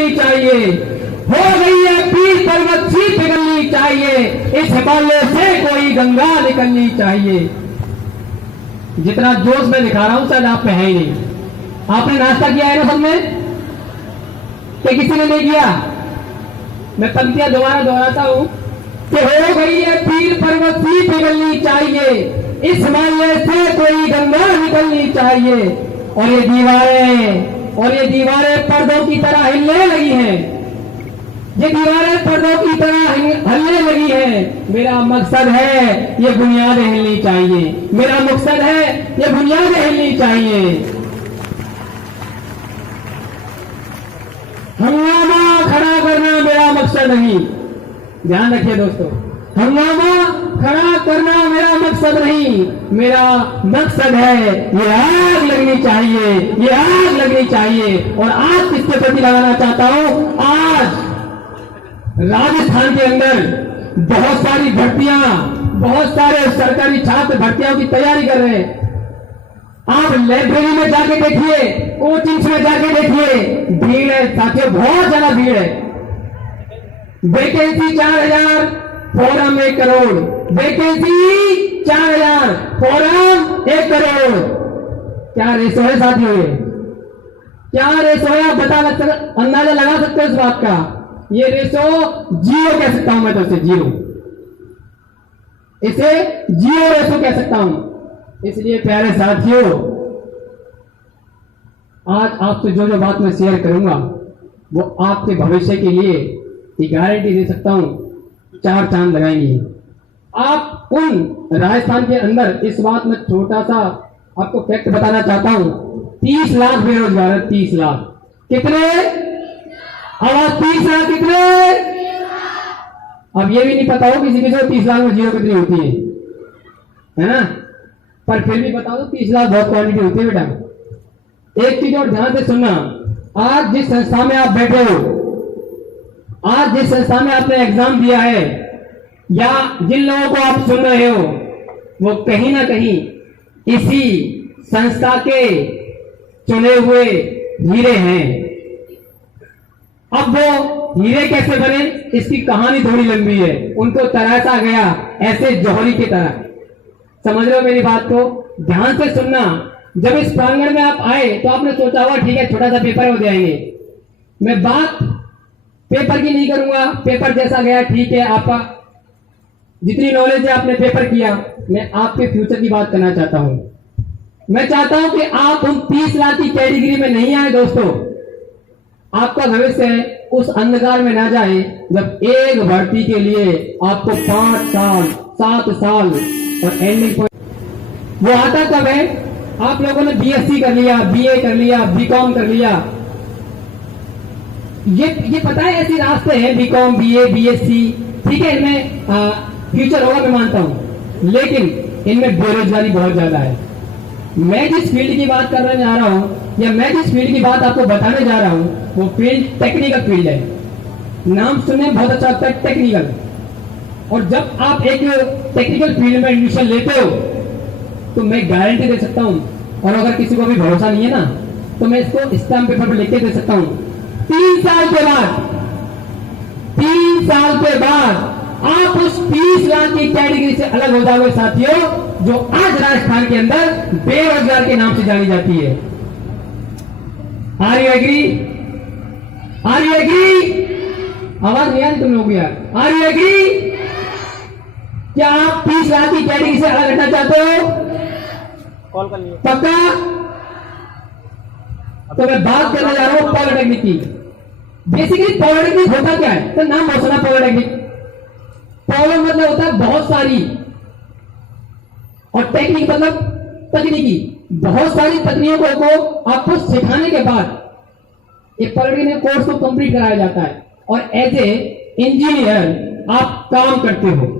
निकलनी चाहिए। हो गई है पीर पर्वत सी पिघलनी चाहिए, इस हिमालय से कोई गंगा निकलनी चाहिए। जितना जोश में दिखा रहा हूं शायद आप में है ही नहीं। आपने नाश्ता किया है ना सब में, कि किसी ने नहीं किया? मैं पंक्तियां दोबारा दोहराता हूं कि हो गई है पीर पर्वत सी पिघलनी चाहिए, इस हिमालय से कोई गंगा निकलनी चाहिए। और ये दीवारें पर्दों की तरह हिलने लगी हैं, ये दीवारें पर्दों की तरह हिलने लगी हैं। मेरा मकसद है ये बुनियादें हिलनी चाहिए, मेरा मकसद है ये बुनियादें हिलनी चाहिए। हंगामा खड़ा करना मेरा मकसद नहीं, ध्यान रखिए दोस्तों, हंगामा खड़ा करना मेरा मकसद नहीं, मेरा मकसद है ये आग लगनी चाहिए, ये आग लगनी चाहिए। और आज किसके प्रति लगाना चाहता हूं? आज राजस्थान के अंदर बहुत सारी भर्तियां, बहुत सारे सरकारी छात्र भर्तियों की तैयारी कर रहे हैं। आप लाइब्रेरी में जाके देखिए, कोचिंग्स में जाके देखिए, भीड़ है साथियों, बहुत ज्यादा भीड़ है। Vacancy 4000, form 1 crore, vacancy 4000, form 1 crore. क्या रेशो है साथियों? क्या रेशो है? आप अंदाजा लगा सकते हो इस बात का? ये रेशो जीरो कह सकता हूं मैं तो, इसे जीरो, इसे जीरो रेशो कह सकता हूं। इसलिए प्यारे साथियों, आज आपसे जो जो बात मैं शेयर करूंगा वो आपके भविष्य के लिए गारंटी दे सकता हूं, 4 चांद लगाएंगे। आप उन राजस्थान के अंदर इस बात में छोटा सा आपको फैक्ट बताना चाहता हूं, 30 लाख बेरोजगार है, 30 लाख। कितने? आवाज 30 लाख कितने? अब ये भी नहीं पता हो किसी को 30 लाख में जीरो कितनी होती है ना? पर फिर भी बता दो 30 लाख बहुत क्वालिटी होती है बेटा। एक चीज और ध्यान से सुनना, आज जिस संस्था में आप बैठे हो, आज जिस संस्था में आपने एग्जाम दिया है, या जिन लोगों को आप सुन रहे हो, वो कहीं ना कहीं इसी संस्था के चुने हुए हीरे हैं। अब वो हीरे कैसे बने, इसकी कहानी थोड़ी लंबी है। उनको तराशा गया ऐसे जौहरी की तरह। समझ रहे हो मेरी बात को? ध्यान से सुनना। जब इस प्रांगण में आप आए तो आपने सोचा होगा ठीक है छोटा सा पेपर हो जाएंगे। मैं बात पेपर की नहीं करूंगा, पेपर जैसा गया ठीक है, आपका जितनी नॉलेज है आपने पेपर किया। मैं आपके फ्यूचर की बात करना चाहता हूं। मैं चाहता हूं कि आप उन 30 लाख की कैटेगरी में नहीं आए दोस्तों। आपका भविष्य उस अंधकार में ना जाए जब एक भर्ती के लिए आपको 5 साल 7 साल और एंडिंग पॉइंट वो आता कब है? आप लोगों ने बीएससी कर लिया, बीए कर लिया, बीकॉम कर लिया। ये पता है ऐसे रास्ते हैं, बीकॉम, बीए, बीएससी, ठीक है, इनमें फ्यूचर होगा मैं मानता हूं, लेकिन इनमें बेरोजगारी बहुत ज्यादा है। मैं जिस फील्ड की बात करने जा रहा हूं, या मैं जिस फील्ड की बात आपको बताने जा रहा हूं, वो फील्ड टेक्निकल फील्ड है। नाम सुनने बहुत अच्छा लगता है, टेक्निकल। और जब आप एक टेक्निकल फील्ड में एडमिशन लेते हो तो मैं गारंटी दे सकता हूं, और अगर किसी को भी भरोसा नहीं है ना तो मैं इसको स्टैम्प पेपर पर लिख के दे सकता हूं, 3 साल के बाद आप उस 30 लाख की कैटेगरी से अलग हो जाओगे साथियों, जो आज राजस्थान के अंदर बेरोजगार के नाम से जानी जाती है। Are you agree? Are you agree? आवाज नहीं आ रही तुम लोग यार? Are you agree? क्या आप 30 लाख की कैटेगरी से अलग हटना चाहते हो? कॉल कर लिया पक्का? तो मैं बात करने जा रहा हूं पॉलिटेक्निक की। बेसिकली पॉलिटेक्निक होता क्या है? तो नाम बहुत सुना पॉलिटेक्निक। पॉलो मतलब होता है बहुत सारी, और टेक्निक मतलब तकनीकी। बहुत सारी तकनीकों को आपको सिखाने के बाद एक पॉलिटेक्निक कोर्स को कंप्लीट कराया जाता है, और एज ए इंजीनियर आप काम करते हो।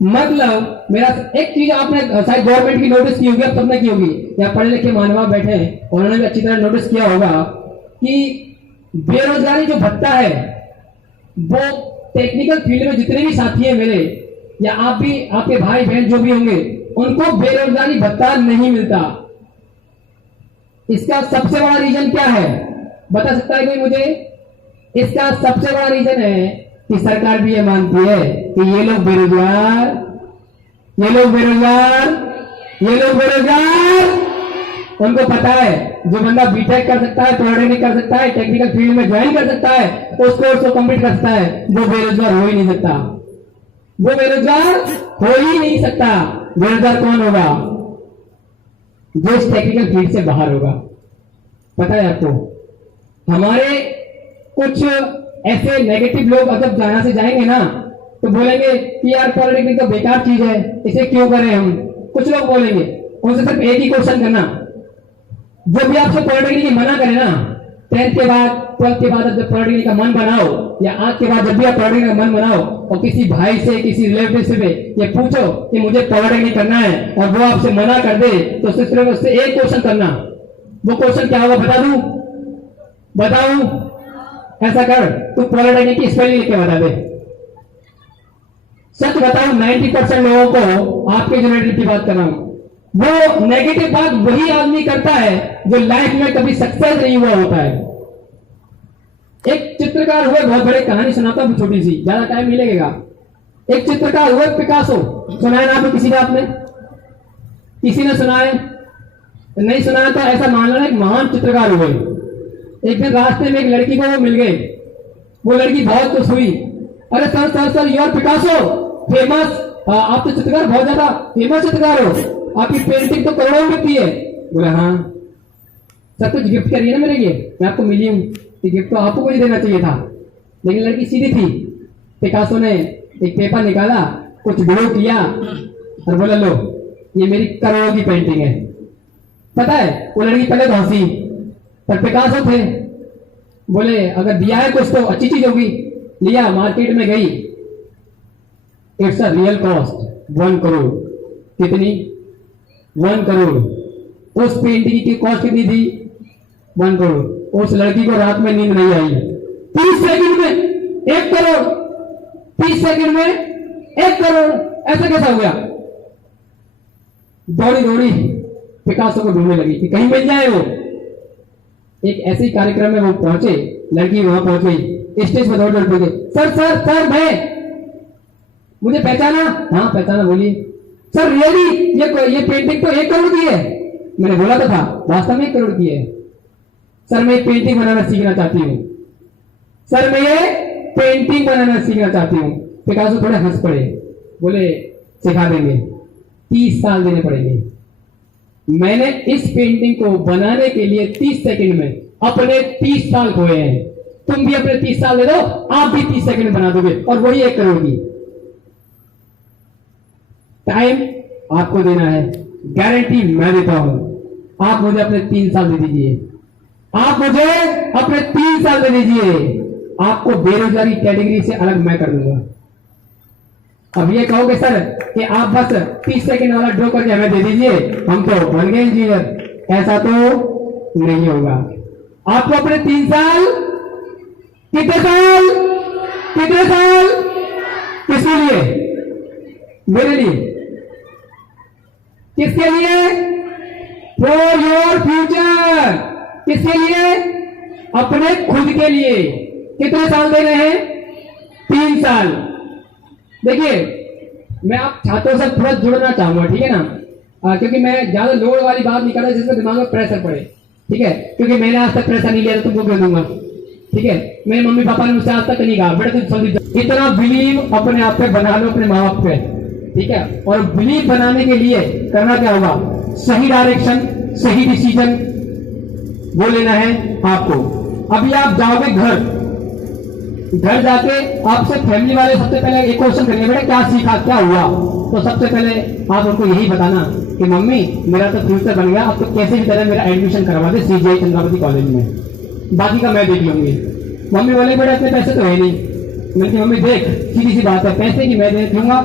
मतलब मेरा एक चीज आपने शायद गवर्नमेंट की नोटिस की होगी, अब सबने की होगी, या पढ़े लिखे मानव बैठे हैं उन्होंने भी अच्छी तरह नोटिस किया होगा कि बेरोजगारी जो भत्ता है वो टेक्निकल फील्ड में जितने भी साथी हैं मेरे, या आप भी, आपके भाई बहन जो भी होंगे, उनको बेरोजगारी भत्ता नहीं मिलता। इसका सबसे बड़ा रीजन क्या है? बता सकता है कोई मुझे? इसका सबसे बड़ा रीजन है कि सरकार भी ये मानती है कि ये लोग बेरोजगार, ये लोग बेरोजगार, ये लोग बेरोजगार। उनको पता है जो बंदा बीटेक कर सकता है, पॉलिटेक्निक कर सकता है, टेक्निकल फील्ड में ज्वाइन कर सकता है, उस कोर्स को कंप्लीट कर सकता है, वो बेरोजगार हो ही नहीं सकता। वो बेरोजगार हो ही नहीं सकता। बेरोजगार कौन होगा? जो इस टेक्निकल फील्ड से बाहर होगा। पता है आपको, हमारे कुछ ऐसे नेगेटिव लोग जब यहाँ से जाएंगे ना तो बोलेंगे कि यार पॉलिटेक्निक तो बेकार चीज है, इसे क्यों करें हम। कुछ लोग बोलेंगे, उनसे सिर्फ एक ही क्वेश्चन करना, जब भी आपसे पॉलिटेक्निक की मना करे ना, 10th के बाद 12th के बाद जब पॉलिटेक्निक का मन बनाओ, या आज के बाद जब भी आप पॉलिटेक्निक का मन बनाओ और किसी भाई से, किसी रिलेटिव से ये पूछो कि मुझे पॉलिटेक्निक करना है और वो आपसे मना कर दे, तो सिर्फ उससे एक क्वेश्चन करना। वो क्वेश्चन क्या होगा बता दूं? बताऊं? ऐसा कर, तू पॉलिटेक्निक की स्पेलिंग लिख के बता दे। सच बताओ, 90% लोगों को आपके जनरेटिव की बात कर रहा हूं, वो नेगेटिव बात वही आदमी करता है जो लाइफ में कभी सक्सेस नहीं हुआ होता है। एक चित्रकार हुए, बहुत बड़ी कहानी सुनाता हूं छोटी सी, ज्यादा टाइम नहीं लगेगा। एक चित्रकार हुए पिकासो, सुना है ना आपने किसी का? आपने किसी ने सुना है? नहीं सुना है तो ऐसा मान लो, एक महान चित्रकार हुए। एक दिन रास्ते में एक लड़की को वो मिल गए, वो लड़की बहुत खुश हुई, अरे sir sir sir you are Picasso, famous, आप तो चित्रकार बहुत ज्यादा फेमस चित्रकार हो, आपकी पेंटिंग तो करोड़ों में बिकती है। बोले हाँ सब कुछ गिफ्ट करिए ना मेरे लिए, मैं आपको मिली हूँ, गिफ्ट तो आपको मुझे देना चाहिए था। लेकिन लड़की सीधी थी। पिकासो ने एक पेपर निकाला, कुछ ड्रो किया और बोला लो ये मेरी करोड़ों की पेंटिंग है। पता है वो लड़की पहले तो हंसी, पर पिकासो थे, बोले अगर दिया है कुछ तो अच्छी चीज होगी। लिया, मार्केट में गई, it's a real cost 1 crore. कितनी? 1 करोड़। उस पेंटिंग की कॉस्ट कितनी थी? 1 करोड़। उस लड़की को रात में नींद नहीं आई। 30 सेकंड में 1 करोड़, 30 सेकंड में 1 करोड़, ऐसा कैसा हो गया? दौड़ी दौड़ी पिकासो को ढूंढने लगी कि कहीं मिल जाए वो। एक ऐसे ही कार्यक्रम में वो पहुंचे, लड़की वहां पहुंच गई, स्टेज पर दौड़ दौड़ पहुंचे, सर सर सर मैं, मुझे पहचाना? हाँ पहचाना, बोलिए। सर रियली ये पेंटिंग तो 1 करोड़ की है। मैंने बोला तो था, वास्तव में 1 करोड़ की है। सर मैं पेंटिंग बनाना सीखना चाहती हूँ, सर मैं ये पेंटिंग बनाना सीखना चाहती हूँ। पिकासो थोड़े हंस पड़े, बोले सिखा देंगे, 30 साल देने पड़ेंगे। मैंने इस पेंटिंग को बनाने के लिए 30 सेकंड में अपने 30 साल खोए हैं। तुम भी अपने 30 साल दे दो, आप भी 30 सेकंड में बना दोगे, और वही 1 करोड़ की। टाइम आपको देना है, गारंटी मैं देता हूं। आप मुझे अपने 3 साल दे दीजिए, आप मुझे अपने 3 साल दे दीजिए, आपको बेरोजगारी कैटेगरी से अलग मैं कर दूंगा। अब ये कहोगे सर कि आप बस 30 सेकंड वाला ड्रॉ करके हमें दे दीजिए, हम तो बन गए इंजीनियर। ऐसा तो नहीं होगा। आपको अपने 3 साल, कितने साल, कितने साल, किसके लिए? मेरे लिए। किसके लिए? For your future. किसके लिए? अपने खुद के लिए। कितने साल दे रहे हैं? 3 साल। देखिए मैं आप छात्रों से थोड़ा जुड़ना चाहूंगा, ठीक है ना, क्योंकि मैं ज्यादा लोड वाली बात नहीं कर रहा जिसमें दिमाग में प्रेशर पड़े, ठीक है, क्योंकि मैंने आज तक प्रेशर नहीं लिया, तुमको क्यों दूंगा, ठीक है। मेरे मम्मी पापा ने मुझसे आज तक नहीं कहा बेटा तुम जल्दी। इतना बिलीव अपने आप पे बना लो, अपने माँ बाप पे, ठीक है। और बिलीव बनाने के लिए करना क्या होगा? सही डायरेक्शन, सही डिसीजन वो लेना है आपको। अभी आप जाओगे घर जाके आपसे फैमिली वाले सबसे पहले एक क्वेश्चन करेंगे, बेटा क्या सीखा, क्या हुआ? तो सबसे पहले आप उनको यही बताना कि मम्मी मेरा तो फ्यूचर बन गया, अब तो कैसे भी तरह मेरा एडमिशन करवा दे CGI चंद्रावती कॉलेज में, बाकी का मैं देख लूंगी। मम्मी बोले बेटा इतने पैसे तो है नहीं। मैंने कहा मम्मी देख सीधी सी बात है, पैसे की मैं देख लूंगा,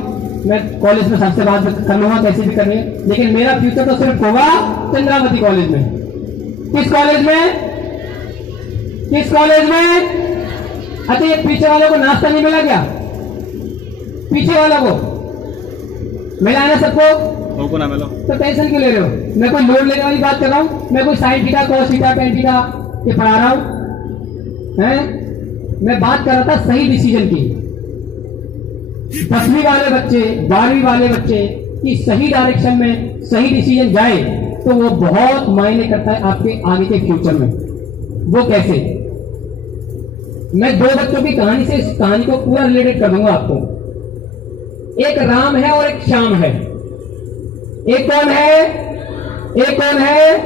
मैं कॉलेज में सबसे बात कर लूंगा कैसे भी करनी है, लेकिन मेरा फ्यूचर तो सिर्फ होगा चंद्रावती कॉलेज में। किस कॉलेज में? किस कॉलेज में? अच्छा ये पीछे वालों को नाश्ता नहीं मिला क्या? पीछे वालों को मिला है ना सबको? ना मिलो तो टेंशन क्यों ले रहे हो? मैं कोई लोड लेने वाली बात कर रहा हूँ? मैं कोई sine theta, cos theta, tan theta ये पढ़ा रहा हूँ? हैं? मैं बात कर रहा था सही डिसीजन की। 10वीं वाले बच्चे, 12वीं वाले बच्चे की सही डायरेक्शन में सही डिसीजन जाए तो वो बहुत मायने करता है आपके आगे के फ्यूचर में। वो कैसे? मैं 2 बच्चों की कहानी से इस कहानी को पूरा रिलेटेड कर दूंगा आपको। एक राम है और एक श्याम है। एक कौन है? एक कौन है?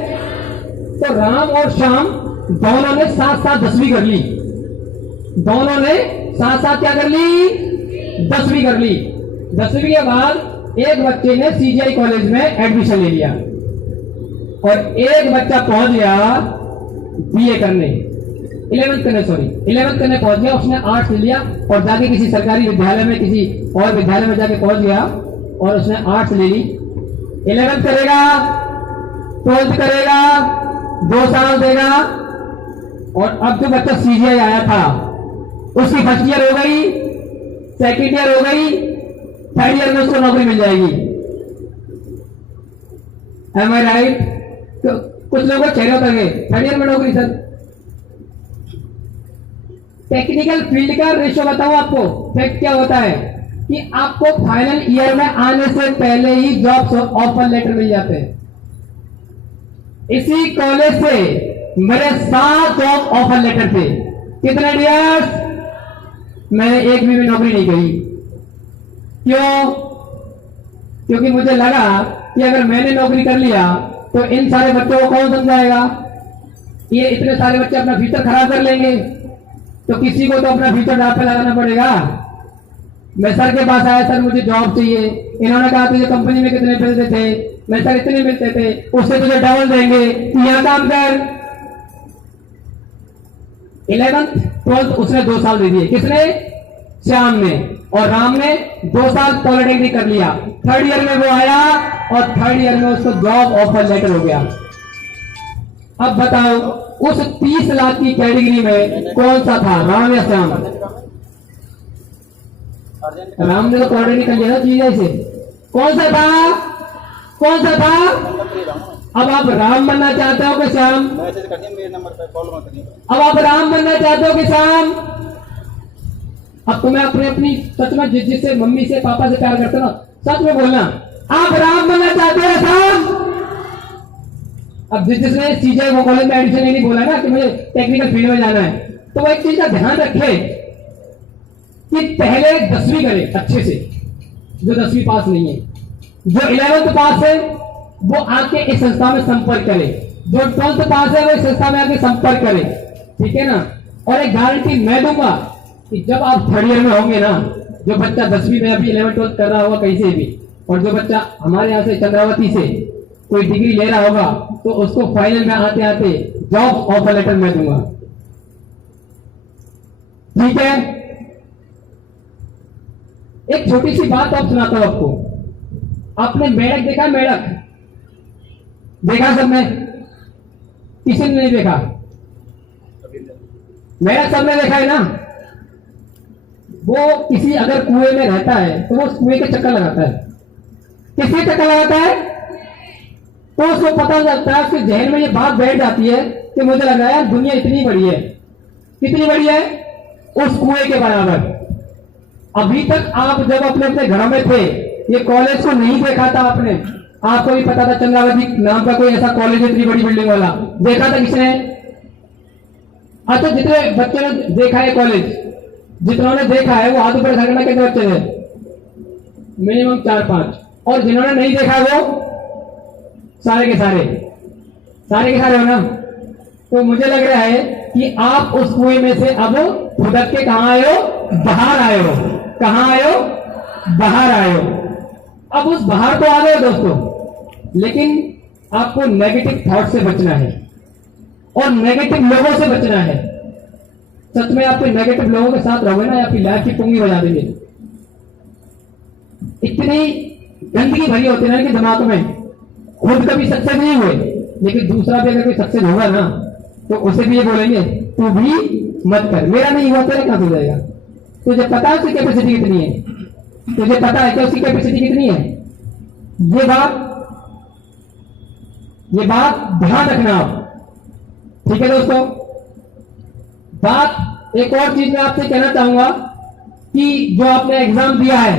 तो राम और श्याम दोनों ने साथ साथ 10वीं कर ली। दोनों ने साथ साथ क्या कर ली? 10वीं कर ली। 10वीं के बाद एक बच्चे ने सीजीआई कॉलेज में एडमिशन ले लिया और एक बच्चा पहुंच गया बीए करने, 11th करने पहुंच गया। उसने आर्ट्स ले लिया और जाके किसी सरकारी विद्यालय में, किसी और विद्यालय में जाके पहुंच गया और उसने आर्ट्स ले ली। 11th करेगा, 12th करेगा, 2 साल देगा और अब जो बच्चा सीजीआई आया था उसकी फर्स्ट ईयर हो गई, सेकेंड ईयर हो गई, 3rd ईयर में उसको नौकरी मिल जाएगी। Am I right? तो कुछ लोगों चेहरे उतर गए, 3rd ईयर में नौकरी। सर टेक्निकल फील्ड का रेशो बताऊं आपको, फैक्ट क्या होता है कि आपको फाइनल ईयर में आने से पहले ही जॉब ऑफर लेटर मिल जाते हैं। इसी कॉलेज से मेरे 7 जॉब ऑफर लेटर थे। कितने डियर्स? मैंने एक भी नौकरी नहीं करी। क्यों? क्योंकि मुझे लगा कि अगर मैंने नौकरी कर लिया तो इन सारे बच्चों को कौन समझाएगा? ये इतने सारे बच्चे अपना फ्यूचर खराब कर लेंगे, तो किसी को तो अपना फ्यूचर दांव पे लगाना पड़ेगा। मैं सर के पास आया, सर मुझे जॉब चाहिए। इन्होंने कहा तुझे कंपनी में कितने मिलते थे? मैं सर इतने मिलते थे, उससे तुझे डबल देंगे, तू यहां काम कर। 11th 12th उसने 2 साल दे दिए। किसने? श्याम ने। और राम ने 2 साल पॉलिटेक्निक कर लिया। 3rd ईयर में वो आया और 3rd ईयर में उसको जॉब ऑफर लेटर हो गया। अब बताओ उस 30 लाख की कैटेगरी में कौन सा था, राम या श्याम? राम ने तो पॉलिटेक्निक कर लिया था चीज से। कौन सा था? कौन सा था? अब आप राम बनना चाहते हो कि श्याम? अब आप राम बनना चाहते हो कि श्याम? अब तुम्हें अपनी सच में जिससे मम्मी से पापा से प्यार करते हो ना, सच में बोलना, आप राम बनना चाहते हो श्याम? अब जिसने सीजीआई वो कॉलेज में एडमिशन नहीं बोला ना कि मुझे टेक्निकल फील्ड में जाना है, तो वो एक चीज का ध्यान रखे कि पहले 10वीं करे अच्छे से। जो 10वीं पास नहीं है, जो 11th पास है वो आके इस संस्था में संपर्क करे, जो 12th पास है वो इस संस्था में आके संपर्क करे, ठीक है ना। और एक गारंटी मैं दूंगा कि जब आप 3rd ईयर में होंगे ना, जो बच्चा 10वीं में अभी 11th 12th कर रहा होगा कहीं से भी, और जो बच्चा हमारे यहाँ से चंद्रावती से कोई डिग्री ले रहा होगा, तो उसको फाइनल में आते आते जॉब ऑफर लेटर मैं दूंगा, ठीक है। एक छोटी सी बात आप सुनाता हूं आपको। आपने मेढक देखा? मेढक देखा सबने? किसी ने नहीं देखा? मेढक सबने देखा है ना। वो किसी अगर कुएं में रहता है तो वो कुएं के चक्कर लगाता है। किसके चक्कर लगाता है? तो उसको पता लगता है, उसके जहन में ये बात बैठ जाती है कि मुझे लग रहा है दुनिया इतनी बड़ी है। कितनी बड़ी है? उस कुएं के बराबर। अभी तक आप जब अपने अपने घरों में थे, ये कॉलेज को नहीं देखा था आपने। आपको भी पता था चंद्रावती नाम का कोई ऐसा कॉलेज है, इतनी बड़ी बिल्डिंग वाला, देखा था किसने? अच्छा, जितने बच्चों ने देखा है कॉलेज, जितनों ने देखा है वो हाथ ऊपर करना, कितने बच्चे थे? मिनिमम 4-5। और जिन्होंने नहीं देखा वो सारे के सारे हो ना। तो मुझे लग रहा है कि आप उस कुएं में से अब खुदक के कहां आए हो? बाहर आए हो। कहां आए हो? बाहर आए हो। अब उस बाहर तो आ गए दोस्तों, लेकिन आपको नेगेटिव थॉट से बचना है और नेगेटिव लोगों से बचना है। सच में आपके नेगेटिव लोगों के साथ रहोगे ना, आपकी लाइफ की पुंगी बजा देंगे। इतनी गंदगी भरी होती है ना कि दिमाग में। खुद कभी सक्सेस नहीं हुए, लेकिन दूसरा भी अगर कोई सक्सेस होगा ना तो उसे भी ये बोलेंगे तू भी मत कर, मेरा नहीं हुआ तेरा कहां हो जाएगा। तुझे पता है उसकी कैपेसिटी कितनी है? तुझे पता है कि उसकी कैपेसिटी कितनी है? ये बात ध्यान रखना आप, ठीक है दोस्तों, बात एक और चीज मैं आपसे कहना चाहूंगा कि जो आपने एग्जाम दिया है,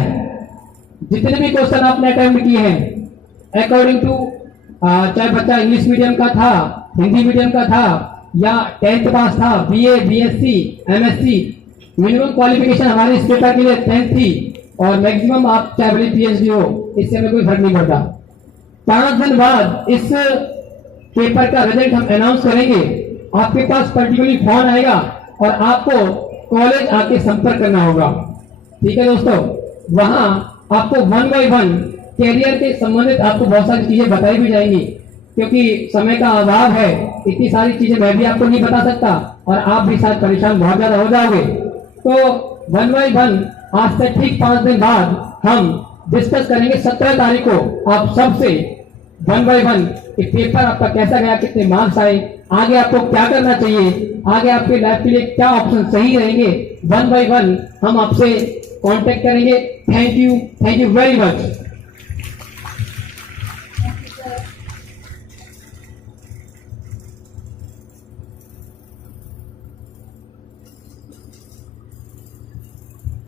जितने भी क्वेश्चन आपने अटेम्प्ट किए हैं अकॉर्डिंग टू, चाहे बच्चा इंग्लिश मीडियम का था, हिंदी मीडियम का था, या 10th पास था, BA, BSc, MSc, minimum qualification हमारे इस पेपर के लिए 10th थी, और मैक्सिमम आप चाहे बड़ी पीएचडी हो, इससे हमें कोई फर्क नहीं पड़ता। 5 दिन बाद इस पेपर का रिजल्ट हम अनाउंस करेंगे, आपके पास पर्टिकुलरली फोन आएगा और आपको कॉलेज आके संपर्क करना होगा। ठीक है दोस्तों, वहां आपको 1 by 1 कैरियर के संबंधित आपको बहुत सारी चीजें बताई भी जाएंगी, क्योंकि समय का अभाव है, इतनी सारी चीजें मैं भी आपको नहीं बता सकता और आप भी शायद परेशान बहुत ज्यादा हो जाओगे। तो 1 by 1 आज से ठीक 5 दिन बाद हम डिस्कस करेंगे। 17 तारीख को आप सबसे 1 by 1 पेपर आपका कैसा गया, कितने मार्क्स आए, आगे आपको क्या करना चाहिए, आगे आपके लाइफ के लिए क्या ऑप्शन सही रहेंगे, 1 by 1 हम आपसे कांटेक्ट करेंगे। Thank you very much.